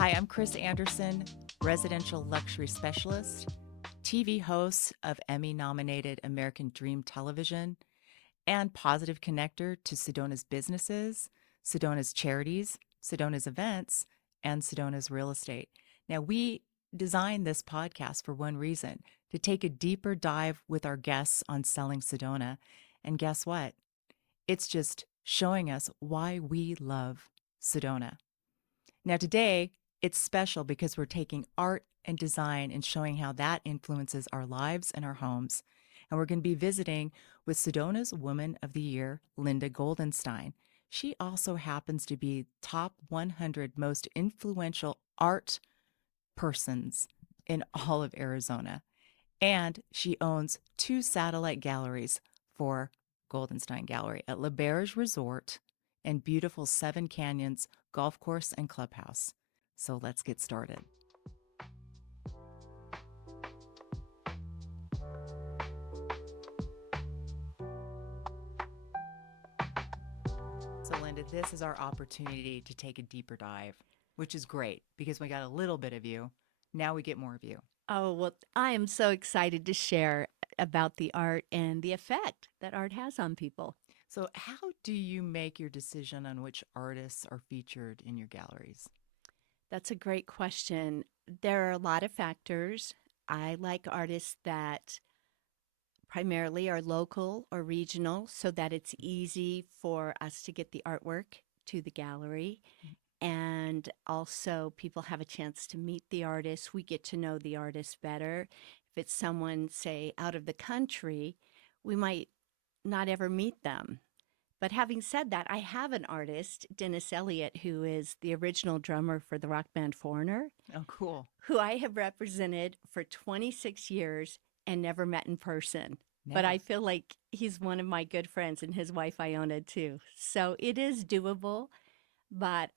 Hi, I'm Kris Anderson, residential luxury specialist, TV host of Emmy-nominated American Dream Television, and positive connector to Sedona's businesses, Sedona's charities, Sedona's events, and Sedona's real estate. Now, we designed this podcast for one reason, to take a deeper dive with our guests on selling Sedona. And guess what? It's just showing us why we love Sedona. Now, today, it's special because we're taking art and design and showing how that influences our lives and our homes. And we're going to be visiting with Sedona's Woman of the Year, Linda Goldenstein. She also happens to be top 100 most influential art persons in all of Arizona. And she owns 2 satellite galleries for Goldenstein Gallery at Le Berge Resort and beautiful Seven Canyons Golf Course and Clubhouse. So let's get started. So Linda, this is our opportunity to take a deeper dive, which is great because we got a little bit of you. Now we get more of you. Oh, well, I am so excited to share about the art and the effect that art has on people. So how do you make your decision on which artists are featured in your galleries? That's a great question. There are a lot of factors. I like artists that primarily are local or regional so that it's easy for us to get the artwork to the gallery. And also, people have a chance to meet the artist. We get to know the artist better. If it's someone, say, out of the country, we might not ever meet them. But having said that, I have an artist, Dennis Elliott, who is the original drummer for the rock band Foreigner. Oh, cool. Who I have represented for 26 years and never met in person. Never. But I feel like he's one of my good friends, and his wife Iona too. So it is doable. But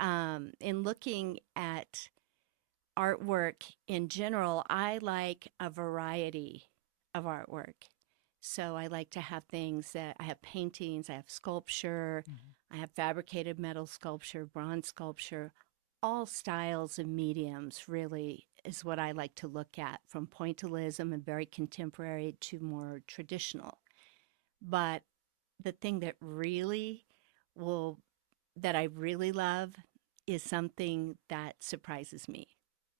in looking at artwork in general, I like a variety of artwork. So I like to have things that I have paintings, I have sculpture, I have fabricated metal sculpture, bronze sculpture, all styles and mediums really is what I like to look at, from pointillism and very contemporary to more traditional. But the thing that I really love is something that surprises me.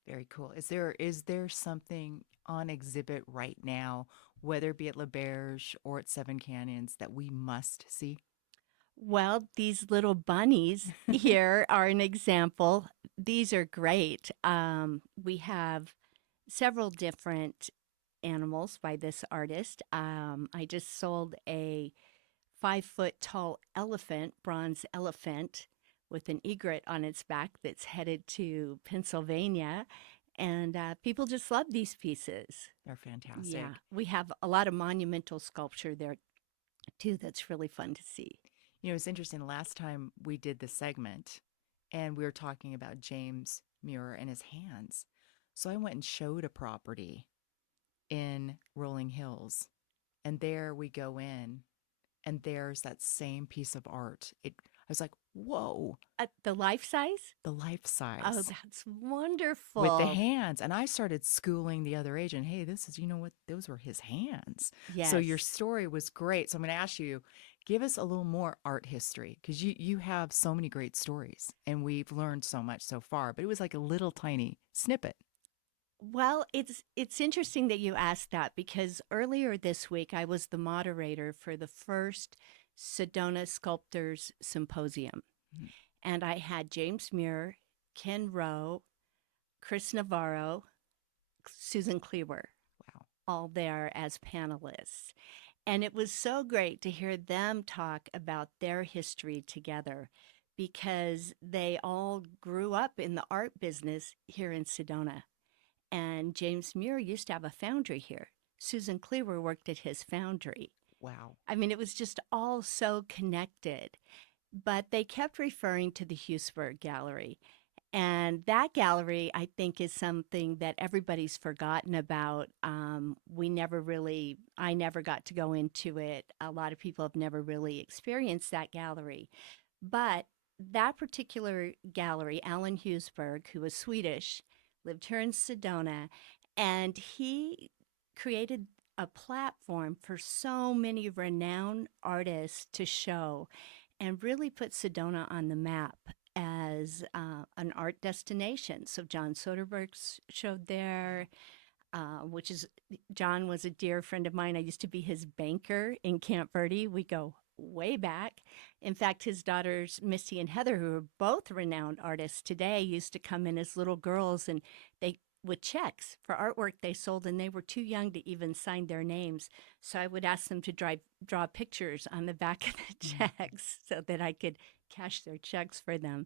Very cool. Is there something on exhibit right now, whether it be at Le Berge or at Seven Canyons, that we must see? Well, these little bunnies here are an example. These are great. We have several different animals by this artist. I just sold a 5-foot tall elephant, bronze elephant, with an egret on its back that's headed to Pennsylvania. And people just love these pieces. They're fantastic. Yeah, we have a lot of monumental sculpture there too that's really fun to see. You know, it's interesting. Last time we did the segment and we were talking about James Muir and his hands. So I went and showed a property in Rolling Hills, and there we go in, and there's that same piece of art. I was like, whoa, The life size? the life size. Oh, that's wonderful. With the hands. And I started schooling the other agent. Hey, this is, you know what? Those were his hands. Yes. So your story was great. So I'm going to ask you, give us a little more art history, because you have so many great stories and we've learned so much so far, but it was like a little tiny snippet. Well, it's interesting that you asked that, because earlier this week I was the moderator for the first Sedona Sculptors Symposium. Mm-hmm. And I had James Muir, Ken Rowe, Chris Navarro, Susan Kleber, Wow. all there as panelists. And it was so great to hear them talk about their history together, because they all grew up in the art business here in Sedona. And James Muir used to have a foundry here. Susan Kleber worked at his foundry. Wow. I mean, it was just all so connected. But they kept referring to the Hughesburg Gallery. And that gallery, I think, is something that everybody's forgotten about. I never got to go into it. A lot of people have never really experienced that gallery. But that particular gallery, Alan Hughesberg, who was Swedish, lived here in Sedona, and he created a platform for so many renowned artists to show and really put Sedona on the map as an art destination. So John Soderbergh showed there, which is John was a dear friend of mine. I used to be his banker in Camp Verde. We go way back. In fact, his daughters, Missy and Heather, who are both renowned artists today, used to come in as little girls and they with checks for artwork they sold, and they were too young to even sign their names. So I would ask them to draw pictures on the back of the checks so that I could cash their checks for them.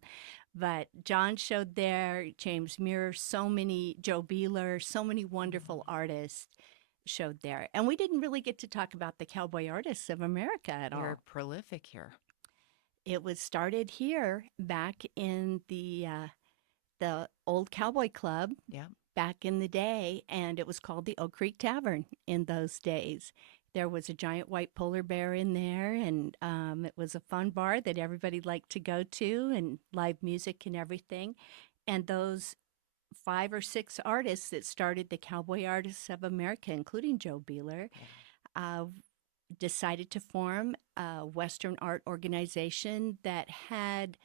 But John showed there, James Muir, so many, Joe Beeler, so many wonderful artists showed there. And we didn't really get to talk about the Cowboy artists of America at They're all. prolific here. It was started here back in the old Cowboy Club Yeah. back in the day, and it was called the Oak Creek Tavern in those days. There was a giant white polar bear in there, and it was a fun bar that everybody liked to go to, and live music and everything. And those 5 or 6 artists that started the Cowboy Artists of America, including Joe Beeler, uh, decided to form a Western art organization that had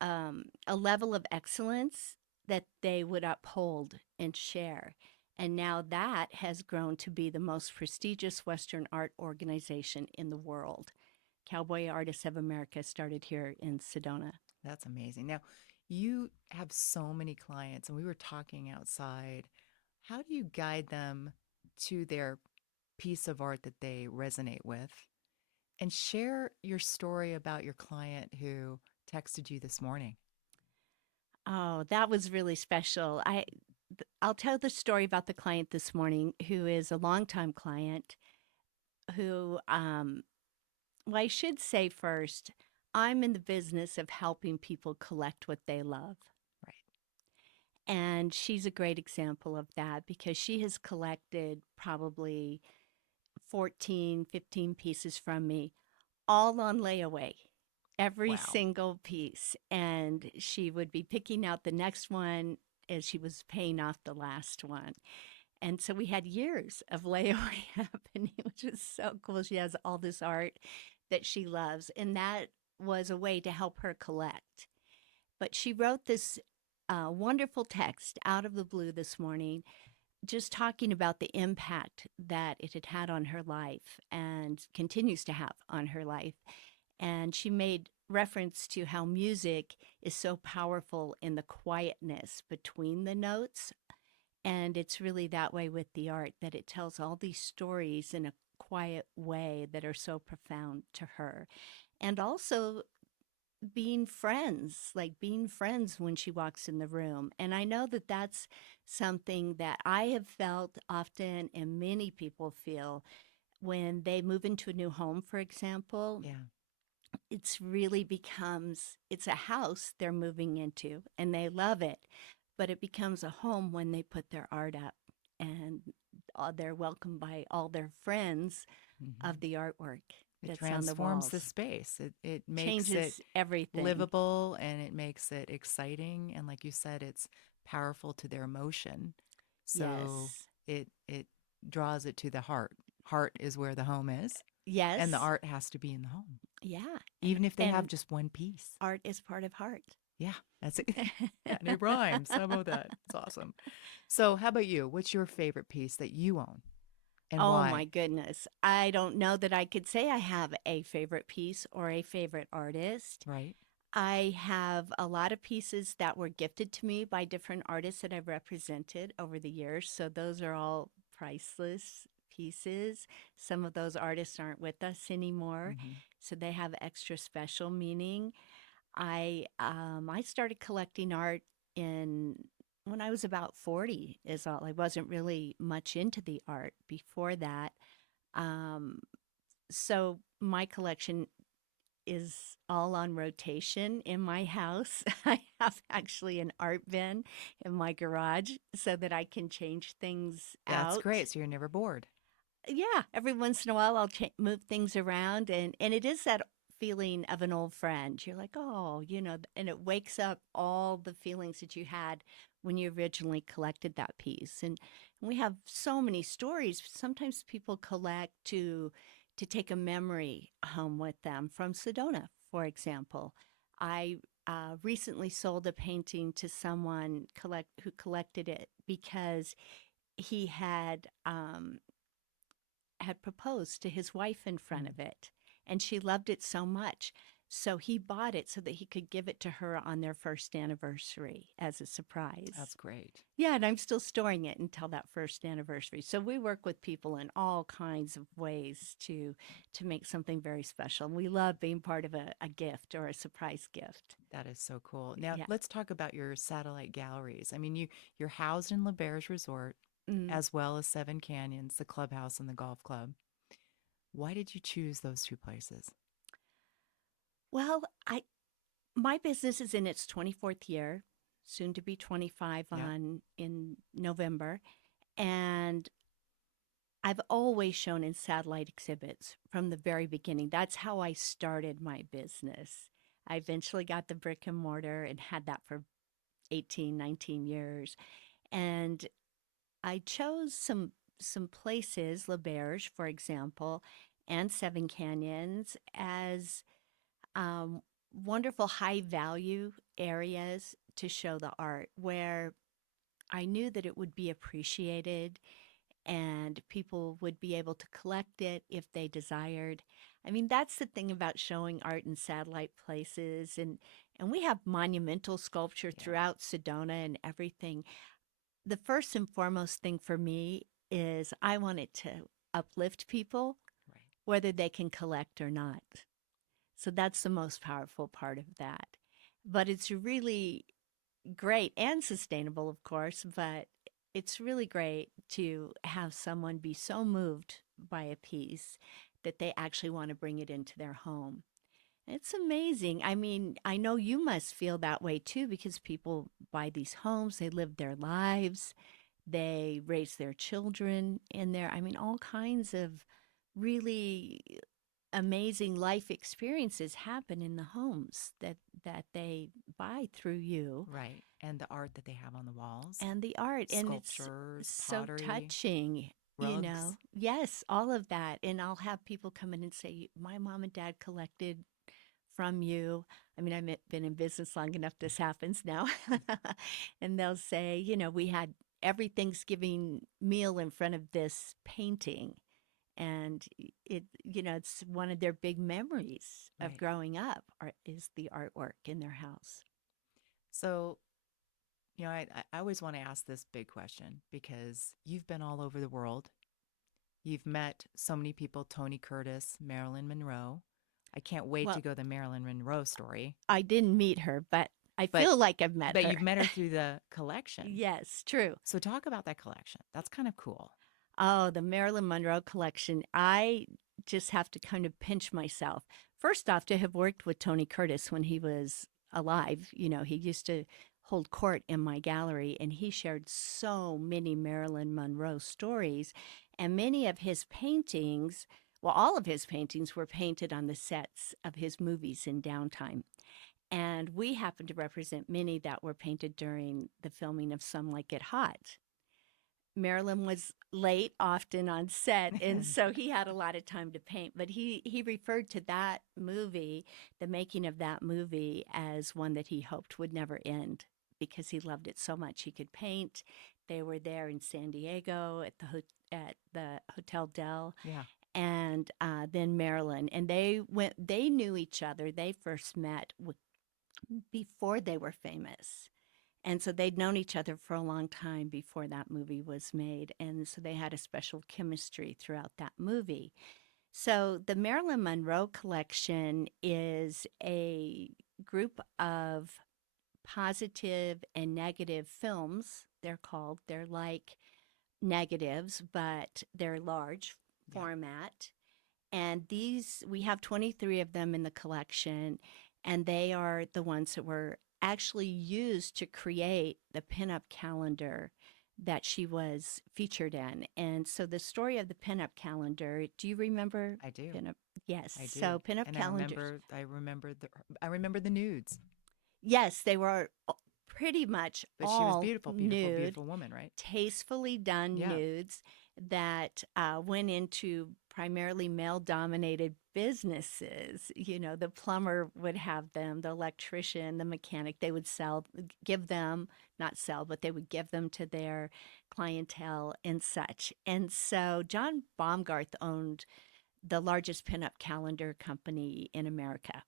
a level of excellence that they would uphold and share. And now that has grown to be the most prestigious Western art organization in the world. Cowboy Artists of America started here in Sedona. That's amazing. Now, you have so many clients, and we were talking outside. How do you guide them to their piece of art that they resonate with? And share your story about your client who texted you this morning. Oh, that was really special. I'll tell the story about the client this morning who is a longtime client who well, I should say first, I'm in the business of helping people collect what they love. Right. And she's a great example of that because she has collected probably 14, 15 pieces from me, all on layaway, every Wow. single piece. And she would be picking out the next one as she was paying off the last one. And so we had years of layaway happening, which is so cool. She has all this art that she loves, and that was a way to help her collect. But she wrote this wonderful text out of the blue this morning, just talking about the impact that it had had on her life and continues to have on her life. And she made reference to how music is so powerful in the quietness between the notes. And it's really that way with the art, that it tells all these stories in a quiet way that are so profound to her. And also being friends when she walks in the room. And I know that that's something that I have felt often, and many people feel when they move into a new home, for example. Yeah. It's really it's a house they're moving into and they love it, but it becomes a home when they put their art up and they're welcomed by all their friends Mhm. of the artwork It that's on the transforms the walls. space. It makes it Changes everything. livable, and it makes it exciting. And like you said, it's powerful to their emotion. So Yes. it draws it to the heart. Heart is where the home is, and the Yes. art has to be in the home, Yeah. even if they have And just one piece. art is part of heart. Yeah, that's it. And it rhymes. How about that? It's awesome. So, how about you? What's your favorite piece that you own, and Oh my why? goodness. I don't know that I could say I have a favorite piece or a favorite artist. Right? I have a lot of pieces that were gifted to me by different artists that I've represented over the years. So those are all priceless pieces. Some of those artists aren't with us anymore, Hmm. so they have extra special meaning. I started collecting art in when I was about 40 is all. I wasn't really much into the art before that. Um, so my collection is all on rotation in my house. I have actually an art bin in my garage so that I can change things That's out. great. So you're never bored. Yeah, every once in a while I'll move things around, and it is that feeling of an old friend. You're like, oh, and it wakes up all the feelings that you had when you originally collected that piece. And we have so many stories. Sometimes people collect to take a memory home with them from Sedona, for example. I recently sold a painting to someone who collected it because he had proposed to his wife in front Mm, of it, and she loved it so much. So he bought it so that he could give it to her on their first anniversary as a surprise. that's great. Yeah, and I'm still storing it until that first anniversary. So we work with people in all kinds of ways to make something very special. And we love being part of a gift or a surprise gift. That is so cool. Now, Yeah. let's talk about your satellite galleries. I mean, you're housed in LeBear's Resort Mm. as well as Seven Canyons, the clubhouse and the golf club. Why did you choose those two places? Well, I my business is in its 24th year, soon to be 25 Yeah. on in November, and I've always shown in satellite exhibits from the very beginning. That's how I started my business. I eventually got the brick and mortar and had that for 18, 19 years. And I chose some places, La Berge, for example, and Seven Canyons as um, wonderful high value areas to show the art where I knew that it would be appreciated and people would be able to collect it if they desired. I mean, that's the thing about showing art in satellite places and we have monumental sculpture Yeah. throughout Sedona and everything. The first and foremost thing for me is I want it to uplift people Right. whether they can collect or not. So that's the most powerful part of that. But it's really great and sustainable, of course, but it's really great to have someone be so moved by a piece that they actually want to bring it into their home. It's amazing. I mean, I know you must feel that way too because people buy these homes, they live their lives, they raise their children in there. I mean, all kinds of really amazing life experiences happen in the homes that they buy through you Right. And the art that they have on the walls, and the art, and it's sculptures, so pottery, touching, rugs. yes, all of that. And I'll have people come in and say, my mom and dad collected from you. I mean, I've been in business long enough, this happens now. And they'll say, we had every Thanksgiving meal in front of this painting. And it's one of their big memories of Right. growing up is the artwork in their house. So, I always want to ask this big question because you've been all over the world. You've met so many people, Tony Curtis, Marilyn Monroe. I can't wait to Well, go the Marilyn Monroe story. I didn't meet her, but I But feel like I've met but her. you've met her through the collection. Yes, true. So talk about that collection. That's kind of cool. Oh, the Marilyn Monroe collection. I just have to kind of pinch myself. First off, to have worked with Tony Curtis when he was alive, he used to hold court in my gallery and he shared so many Marilyn Monroe stories. And many of his paintings, well, all of his paintings were painted on the sets of his movies in downtime. And we happen to represent many that were painted during the filming of Some Like It Hot. Marilyn was late often on set, and so he had a lot of time to paint. But he referred to that movie, the making of that movie, as one that he hoped would never end because he loved it so much. He could paint. They were there in San Diego at the Hotel Del, Yeah. and then Marilyn, and they went. They knew each other. They first met before they were famous. And so they'd known each other for a long time before that movie was made. And so they had a special chemistry throughout that movie. So the Marilyn Monroe collection is a group of positive and negative films, they're called. They're like negatives, but they're large Yeah. format. And we have 23 of them in the collection, and they are the ones that were actually used to create the pinup calendar that she was featured in. And so the story of the pinup calendar, do you remember I do. pinup? Yes. I So do. pinup And calendars. I remember the nudes. Yes, they were pretty much But she was all beautiful, beautiful, nude, beautiful woman, right? tastefully done Yeah. nudes that went into primarily male dominated businesses. You know, the plumber would have them, the electrician, the mechanic, they would give them, not sell, but they would give them to their clientele and such. And so John Baumgarth owned the largest pinup calendar company in America.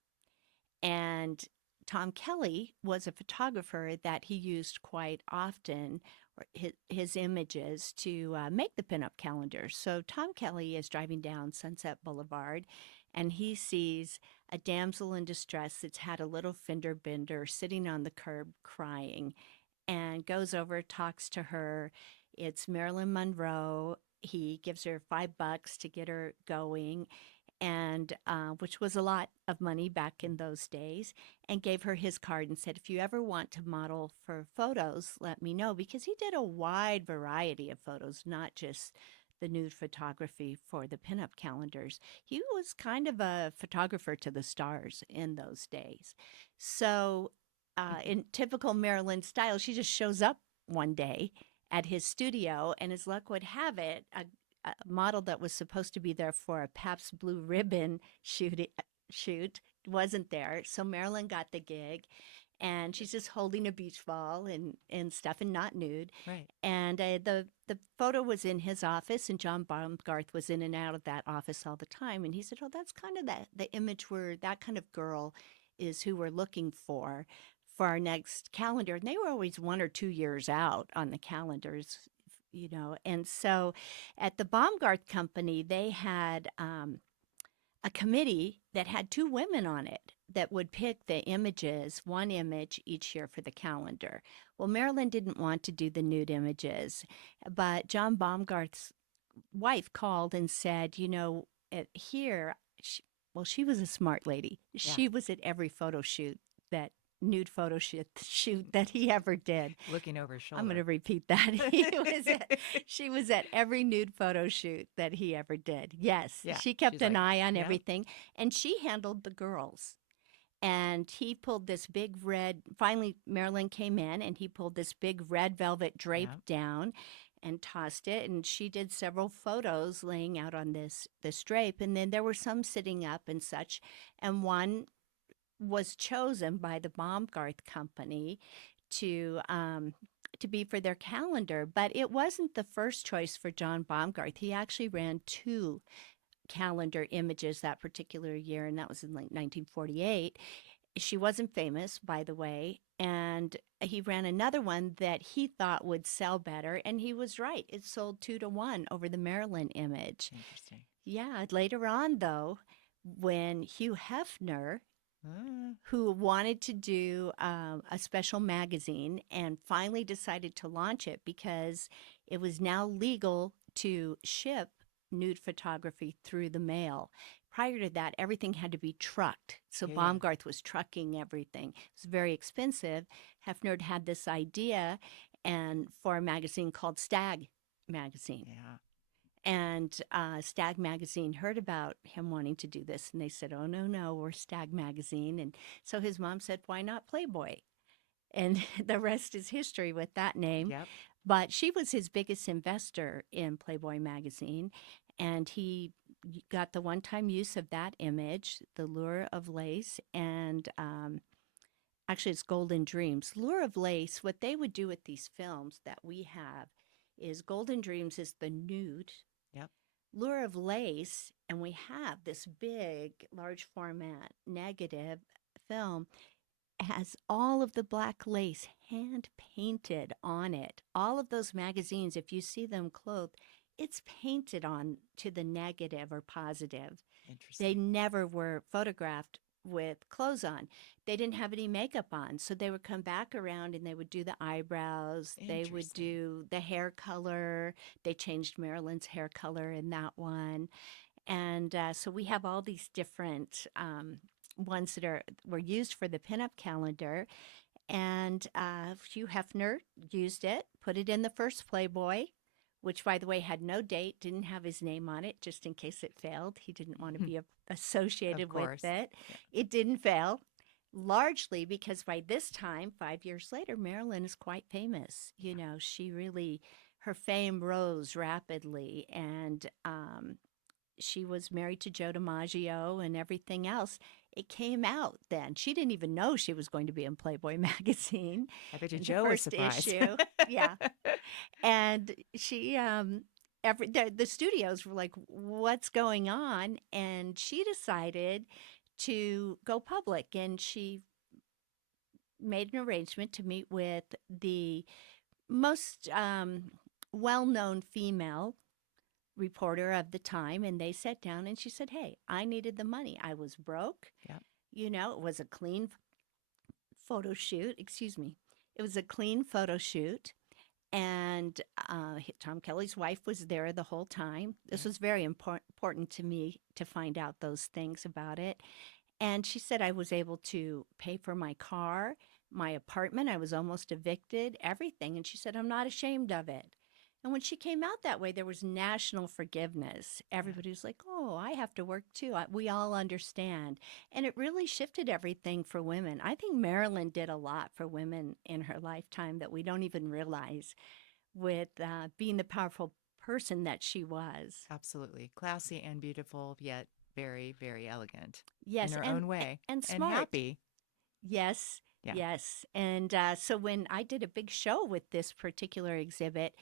And Tom Kelly was a photographer that he used quite often, or his images, to make the pinup calendars. So Tom Kelly is driving down Sunset Boulevard and he sees a damsel in distress that's had a little fender bender sitting on the curb crying and goes over, talks to her. It's Marilyn Monroe. He gives her $5 to get her going, and which was a lot of money back in those days, and gave her his card and said, if you ever want to model for photos, let me know, because he did a wide variety of photos, not just the nude photography for the pinup calendars. He was kind of a photographer to the stars in those days. So, in typical Marilyn style, she just shows up one day at his studio, and as luck would have it, a model that was supposed to be there for a Pabst Blue Ribbon shoot wasn't there. So Marilyn got the gig, and she's just holding a beach ball and stuff, and not nude. Right. And the photo was in his office, and John Baumgarth was in and out of that office all the time. And he said, "Oh, that's kind of the image where that kind of girl is who we're looking for our next calendar." And they were always 1 or 2 years out on the calendars, you know. And so at the Baumgarth Company, they had a committee that had two women on it that would pick the images, one image each year for the calendar. Well, Marilyn didn't want to do the nude images, but John Baumgarth's wife called and said, you know, here, well, she was a smart lady. Yeah. She was at every photo shoot that nude photo shoot that he ever did. Looking over his shoulder. I'm going to repeat that. She was at every nude photo shoot that he ever did. Yes, Yeah, she kept she's an like, eye on yeah. everything, and she handled the girls. And he pulled this big red. Finally, Marilyn came in, and he pulled this big red velvet drape down and tossed it. And she did several photos laying out on this drape. And then there were some sitting up and such. And one was chosen by the Baumgarth Company to be for their calendar, but it wasn't the first choice for John Baumgarth. He actually ran two calendar images that particular year, and that was in like 1948. She wasn't famous, by the way, and he ran another one that he thought would sell better, and he was right. It sold 2-1 over the Marilyn image. Interesting. Yeah, later on, though, when Hugh Hefner, who wanted to do a special magazine and finally decided to launch it because it was now legal to ship nude photography through the mail. Prior to that, everything had to be trucked. So Baumgarth was trucking everything. It was very expensive. Hefner had this idea and for a magazine called Stag Magazine. Yeah. And Stag Magazine heard about him wanting to do this, and they said, "Oh, no, we're Stag Magazine." And so his mom said, "Why not Playboy?" And the rest is history with that name. Yep. But she was his biggest investor in Playboy Magazine, and he got the one-time use of that image, the Lure of Lace, and actually it's Golden Dreams. Lure of Lace, what they would do with these films that we have is Golden Dreams is the nude. Yep. Lure of Lace, and we have this big, large format negative film, has all of the black lace hand painted on it. All of those magazines, if you see them clothed, it's painted on to the negative or positive. Interesting. They never were photographed with clothes on. They didn't have any makeup on. So they would come back around and they would do the eyebrows. They would do the hair color. They changed Marilyn's hair color in that one. And so we have all these different ones that were used for the pinup calendar. And Hugh Hefner used it, put it in the first Playboy, which, by the way, had no date, didn't have his name on it, just in case it failed. He didn't want to be Of associated with course. it. Yeah. It didn't fail, largely because by this time, 5 years later, Marilyn is quite famous. You know, she really, her fame rose rapidly, and she was married to Joe DiMaggio and everything else. It came out then. She didn't even know she was going to be in Playboy magazine I bet you in the Joe was first surprised. issue. Yeah. And she the studios were like, "What's going on?" And she decided to go public, and she made an arrangement to meet with the most well-known female reporter of the time, and they sat down, and she said, "Hey, I needed the money. I was broke. Yeah. You know, it was a clean photo shoot. Excuse me. It was a clean photo shoot." And Tom Kelly's wife was there the whole time. This was very important to me to find out those things about it. And she said I was able to pay for my car, my apartment. I was almost evicted, everything. And she said, I'm not ashamed of it. And when she came out that way, there was national forgiveness. Everybody was like, oh, I have to work too. We all understand. And it really shifted everything for women. I think Marilyn did a lot for women in her lifetime that we don't even realize with being the powerful person that she was. Absolutely. Classy and beautiful, yet very, very elegant in Yes, her and own way and and smart. happy. Yes, Yeah. yes. And so when I did a big show with this particular exhibit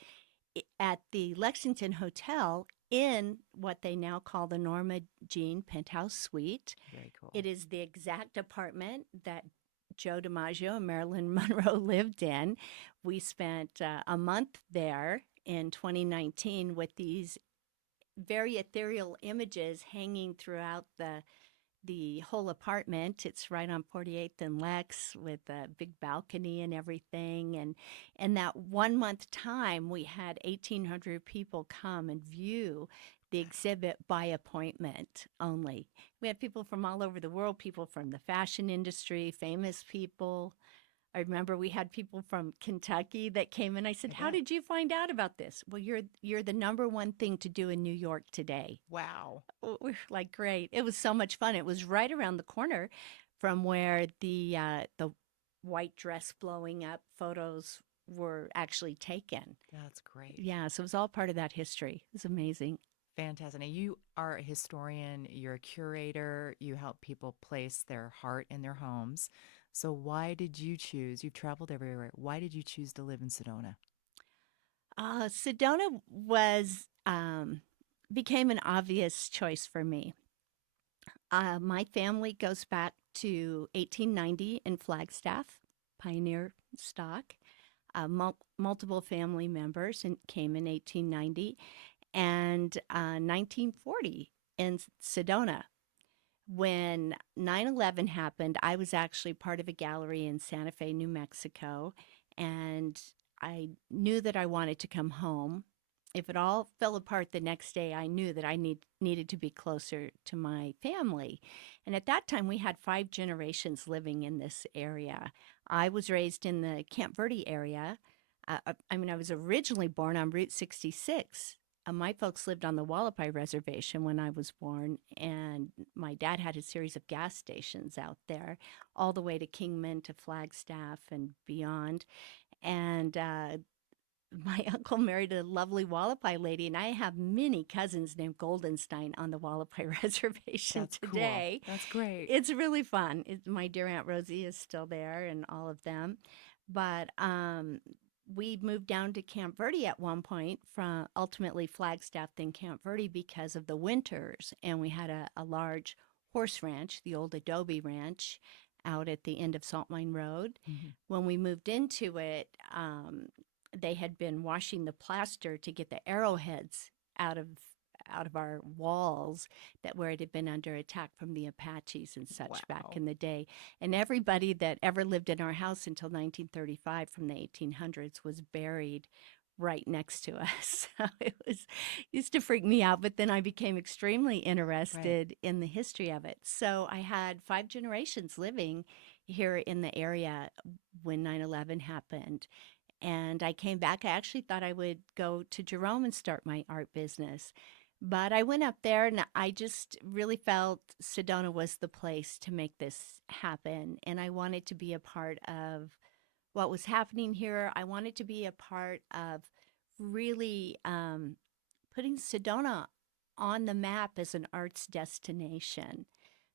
at the Lexington Hotel in what they now call the Norma Jean Penthouse Suite, Very cool. it is the exact apartment that Joe DiMaggio and Marilyn Monroe lived in. We spent a month there in 2019 with these very ethereal images hanging throughout the whole apartment. It's right on 48th and Lex with a big balcony and everything. And in that 1 month time, we had 1,800 people come and view the exhibit by appointment only. We had people from all over the world, people from the fashion industry, famous people. I remember we had people from Kentucky that came in. I said, "How did you find out about this?" "Well, you're the number one thing to do in New York today." Wow. We're like, great. It was so much fun. It was right around the corner from where the white dress blowing up photos were actually taken. That's great. Yeah, so it was all part of that history. It was amazing. Fantastic. Now, you are a historian, you're a curator, you help people place their heart in their homes. So, why did you choose? You've traveled everywhere. Why did you choose to live in Sedona? Sedona was became an obvious choice for me. My family goes back to 1890 in Flagstaff, pioneer stock. Multiple family members and came in 1890 and 1940 in Sedona. When 9/11 happened, I was actually part of a gallery in Santa Fe, New Mexico, and I knew that I wanted to come home. If it all fell apart the next day, I knew that I needed to be closer to my family. And at that time, we had 5 generations living in this area. I was raised in the Camp Verde area. I was originally born on Route 66. My folks lived on the Wallapai Reservation when I was born, and my dad had a series of gas stations out there, all the way to Kingman to Flagstaff and beyond. And my uncle married a lovely Wallapai lady, and I have many cousins named Goldenstein on the Wallapai Reservation That's today. Cool. That's great. It's really fun. My dear Aunt Rosie is still there, and all of them. But we moved down to Camp Verde at one point from ultimately Flagstaff, then Camp Verde because of the winters. And we had a large horse ranch, the old adobe ranch, out at the end of Salt Mine Road. Mm-hmm. When we moved into it, they had been washing the plaster to get the arrowheads out of our walls that where it had been under attack from the Apaches and such back in the day. And everybody that ever lived in our house until 1935 from the 1800s was buried right next to us. So it used to freak me out, but then I became extremely interested in the history of it. So I had 5 generations living here in the area when 9/11 happened. And I came back. I actually thought I would go to Jerome and start my art business. But I went up there and I just really felt Sedona was the place to make this happen. And I wanted to be a part of what was happening here. I wanted to be a part of really putting Sedona on the map as an arts destination.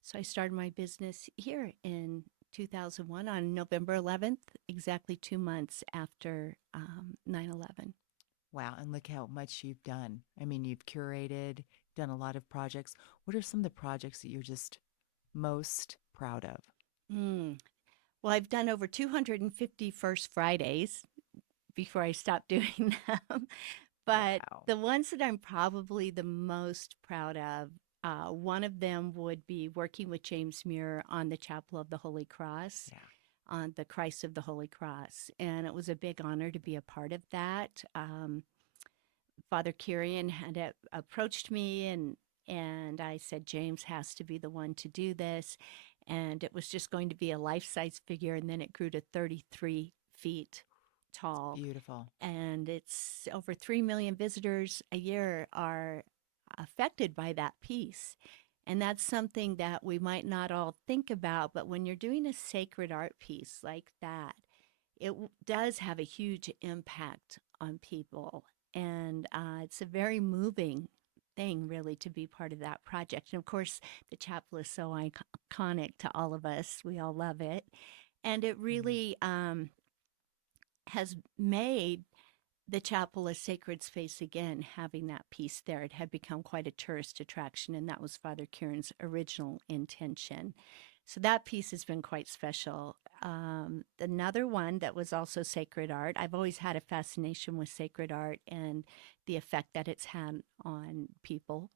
So I started my business here in 2001 on November 11th, exactly 2 months after 9/11. Wow, and look how much you've done. I mean, you've curated, done a lot of projects. What are some of the projects that you're just most proud of? Mm. Well, I've done over 250 First Fridays before I stopped doing them. But Wow. the ones that I'm probably the most proud of, one of them would be working with James Muir on the Chapel of the Holy Cross, Yeah. on the Christ of the Holy Cross. And it was a big honor to be a part of that. Father Kirian had approached me, and I said, James has to be the one to do this. And it was just going to be a life size figure. And then it grew to 33 feet tall, Beautiful. and it's over 3 million visitors a year are affected by that piece. And that's something that we might not all think about, but when you're doing a sacred art piece like that, does have a huge impact on people. And it's a very moving thing, really, to be part of that project. And of course, the chapel is so iconic to all of us. We all love it. And it Mhm. really has made the chapel a sacred space again, having that piece there. It had become quite a tourist attraction, and that was Father Kieran's original intention. So that piece has been quite special. Another one that was also sacred art. I've always had a fascination with sacred art and the effect that it's had on people.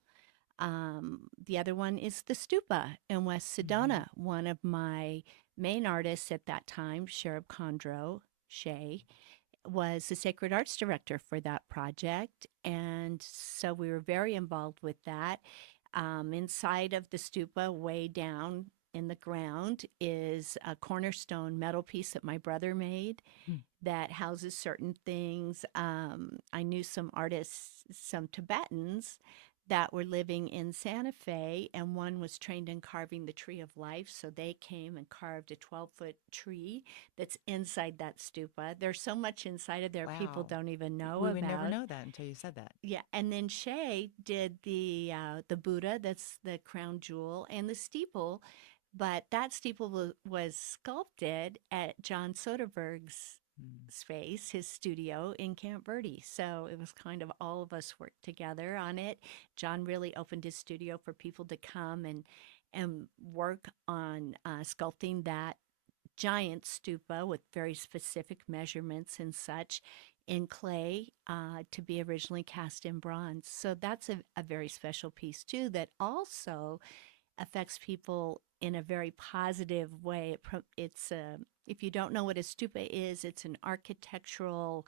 The other one is the stupa in West Mhm. Sedona. One of my main artists at that time, Sherab Condro Shea, was the Sacred Arts Director for that project. And so we were very involved with that. Inside of the stupa, way down in the ground, is a cornerstone metal piece that my brother made Mm. that houses certain things. I knew some artists, some Tibetans that were living in Santa Fe, and one was trained in carving the tree of life. So they came and carved a 12-foot tree that's inside that stupa. There's so much inside of there people Wow. don't even know We would never about. know that until you said that. Yeah, and then Shay did the Buddha, that's the crown jewel, and the steeple, but that steeple was sculpted at John Soderbergh's Mm. space, his studio in Camp Verde. So it was kind of all of us worked together on it. John really opened his studio for people to come and work on sculpting that giant stupa with very specific measurements and such in clay to be originally cast in bronze. So that's a very special piece too that also affects people in a very positive way. It's if you don't know what a stupa is, it's an architectural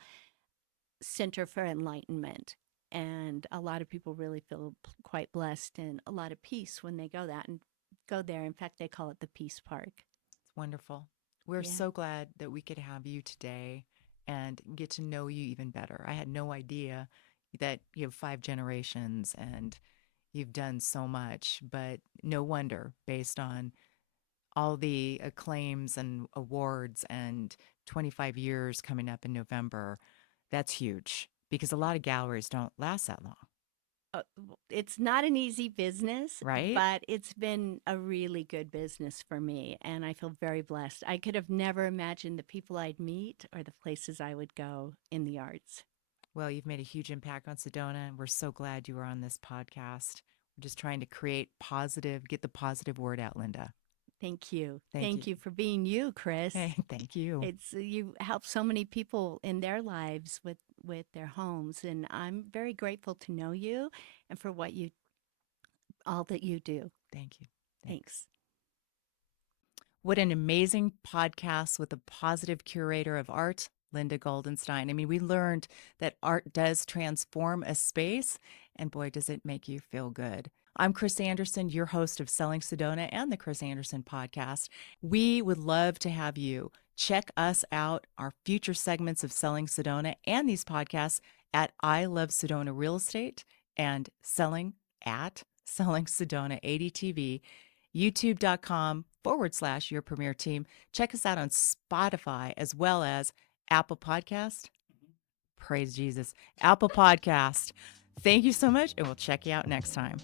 center for enlightenment. And a lot of people really feel quite blessed and a lot of peace when they go there. In fact, they call it the Peace Park. It's wonderful. We're Yeah. so glad that we could have you today and get to know you even better. I had no idea that you have 5 generations and you've done so much, but no wonder based on all the acclaims and awards and 25 years coming up in November. That's huge because a lot of galleries don't last that long, It's not an easy business, right? but it's been a really good business for me. And I feel very blessed. I could have never imagined the people I'd meet or the places I would go in the arts. Well, you've made a huge impact on Sedona, and we're so glad you were on this podcast. We're just trying to create positive, get the positive word out, Linda. Thank you. Thank you. Thank you for being you, Chris. Hey, thank you. It's you help so many people in their lives with their homes, and I'm very grateful to know you and for what you all that you do. Thank you. Thanks. Thanks. What an amazing podcast with a positive curator of art, Linda Goldenstein. I mean, we learned that art does transform a space, and boy, does it make you feel good. I'm Kris Anderson, your host of Selling Sedona and the Kris Anderson Podcast. We would love to have you Check us out, our future segments of Selling Sedona and these podcasts at I Love Sedona Real Estate and Selling at Selling Sedona ADTV, youtube.com/your premier team. Check us out on Spotify as well as Apple Podcast. Praise Jesus. Apple Podcast. Thank you so much, and we'll check you out next time.